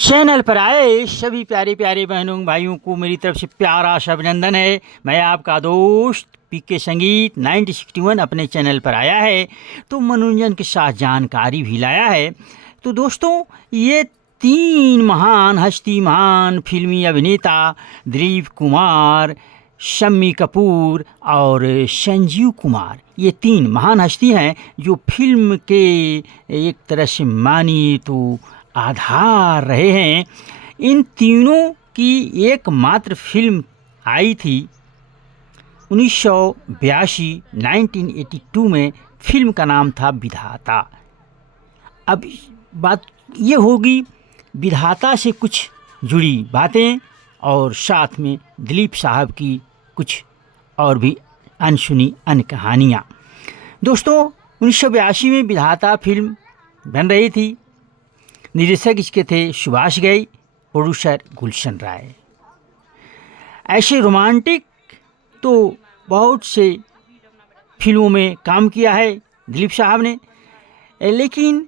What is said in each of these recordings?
Channel पर आए सभी प्यारे प्यारे बहनों भाइयों को मेरी तरफ से प्यारा सा अभिनंदन है। मैं आपका दोस्त पीके संगीत 1961 अपने चैनल पर आया है तो मनोरंजन के साथ जानकारी भी लाया है। तो दोस्तों, ये तीन महान हस्ती, महान फिल्मी अभिनेता दिलीप कुमार, शम्मी कपूर और संजीव कुमार, ये तीन महान हस्ती हैं जो फिल्म के एक तरह से मानिए तो आधार रहे हैं। इन तीनों की एकमात्र फिल्म आई थी 1982 में। फिल्म का नाम था विधाता। अब बात ये होगी विधाता से कुछ जुड़ी बातें और साथ में दिलीप साहब की कुछ और भी अनसुनी अन्य कहानियाँ। दोस्तों, 1982 में विधाता फिल्म बन रही थी। निर्देशक इसके थे सुभाष घई, प्रोड्यूसर गुलशन राय। ऐसे रोमांटिक तो बहुत से फिल्मों में काम किया है दिलीप साहब ने, लेकिन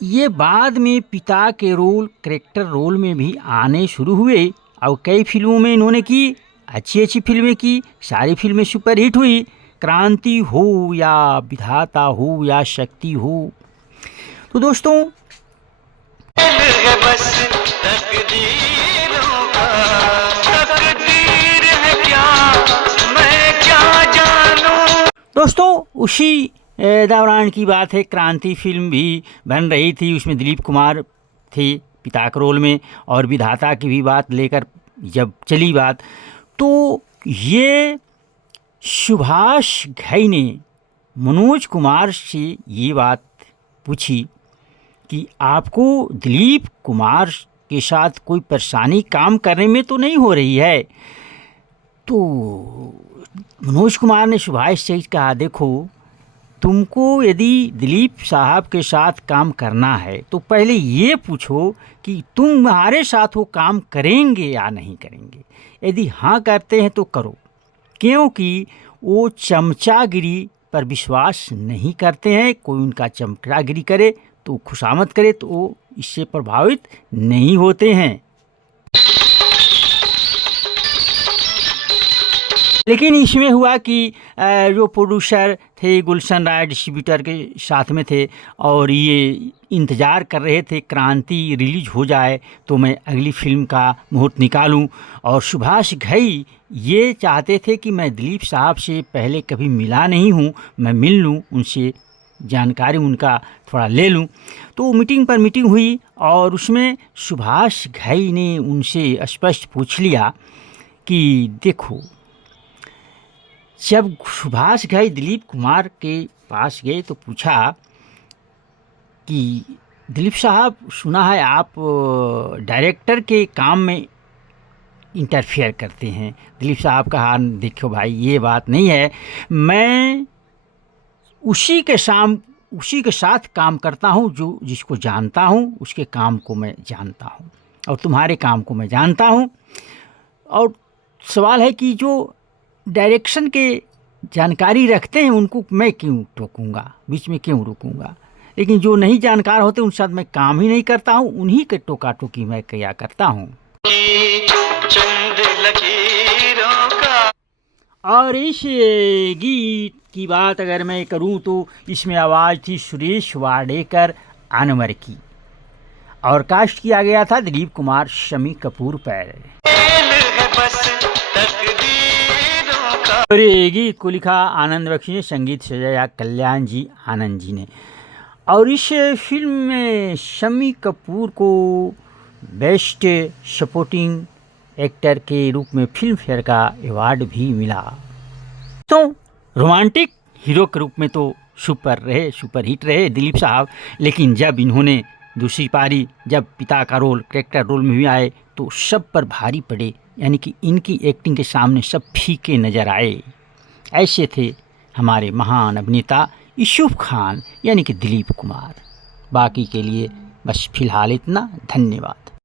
ये बाद में पिता के रोल, कैरेक्टर रोल में भी आने शुरू हुए और कई फिल्मों में इन्होंने की, अच्छी अच्छी फिल्में की, सारी फिल्में सुपरहिट हुई। क्रांति हो या विधाता हो या शक्ति हो। तो दोस्तों, बस तकदीरों का तकदीर है क्या, मैं क्या जानूं। दोस्तों, उसी दौरान की बात है, क्रांति फिल्म भी बन रही थी। उसमें दिलीप कुमार थे पिता के रोल में और विधाता की भी बात लेकर जब चली बात, तो ये सुभाष घई ने मनोज कुमार से ये बात पूछी कि आपको दिलीप कुमार के साथ कोई परेशानी काम करने में तो नहीं हो रही है। तो मनोज कुमार ने सुभाष से कहा, देखो, तुमको यदि दिलीप साहब के साथ काम करना है तो पहले ये पूछो कि तुम्हारे साथ वो काम करेंगे या नहीं करेंगे। यदि हाँ करते हैं तो करो, क्योंकि वो चमचागिरी पर विश्वास नहीं करते हैं। कोई उनका चमचागिरी करे तो खुशामद करे तो वो इससे प्रभावित नहीं होते हैं। लेकिन इसमें हुआ कि जो प्रोड्यूसर थे गुलशन राय डिस्ट्रीब्यूटर के साथ में थे और ये इंतज़ार कर रहे थे क्रांति रिलीज हो जाए तो मैं अगली फिल्म का मुहूर्त निकालूं। और सुभाष घई ये चाहते थे कि मैं दिलीप साहब से पहले कभी मिला नहीं हूं, मैं मिल लूं, उनसे जानकारी उनका थोड़ा ले लूं। तो मीटिंग पर मीटिंग हुई और उसमें सुभाष घई ने उनसे स्पष्ट पूछ लिया कि देखो, जब सुभाष घई दिलीप कुमार के पास गए तो पूछा कि दिलीप साहब, सुना है आप डायरेक्टर के काम में इंटरफेयर करते हैं। दिलीप साहब कहा, देखो भाई, ये बात नहीं है, मैं उसी के साथ काम करता हूँ जो जिसको जानता हूँ, उसके काम को मैं जानता हूँ और तुम्हारे काम को मैं जानता हूँ। और सवाल है कि जो डायरेक्शन के जानकारी रखते हैं उनको मैं क्यों टोकूंगा, बीच में क्यों रोकूंगा। लेकिन जो नहीं जानकार होते उनके साथ मैं काम ही नहीं करता हूँ, उन्हीं के टोका टोकी मैं किया करता हूँ। और इस गीत की बात अगर मैं करूं तो इसमें आवाज़ थी सुरेश वाडेकर अनवर की और कास्ट किया गया था दिलीप कुमार, शम्मी कपूर पर। और ये गीत को लिखा आनंद बख्शी ने, संगीत सजाया कल्याण जी आनंद जी ने। और इस फिल्म में शम्मी कपूर को बेस्ट सपोर्टिंग एक्टर के रूप में फिल्म फेयर का अवार्ड भी मिला। तो रोमांटिक हीरो के रूप में तो सुपर हिट रहे दिलीप साहब। लेकिन जब इन्होंने दूसरी पारी, जब पिता का रोल, कैरेक्टर रोल में भी आए तो सब पर भारी पड़े, यानी कि इनकी एक्टिंग के सामने सब फीके नज़र आए। ऐसे थे हमारे महान अभिनेता यूसुफ खान यानी कि दिलीप कुमार। बाकी के लिए बस फिलहाल इतना। धन्यवाद।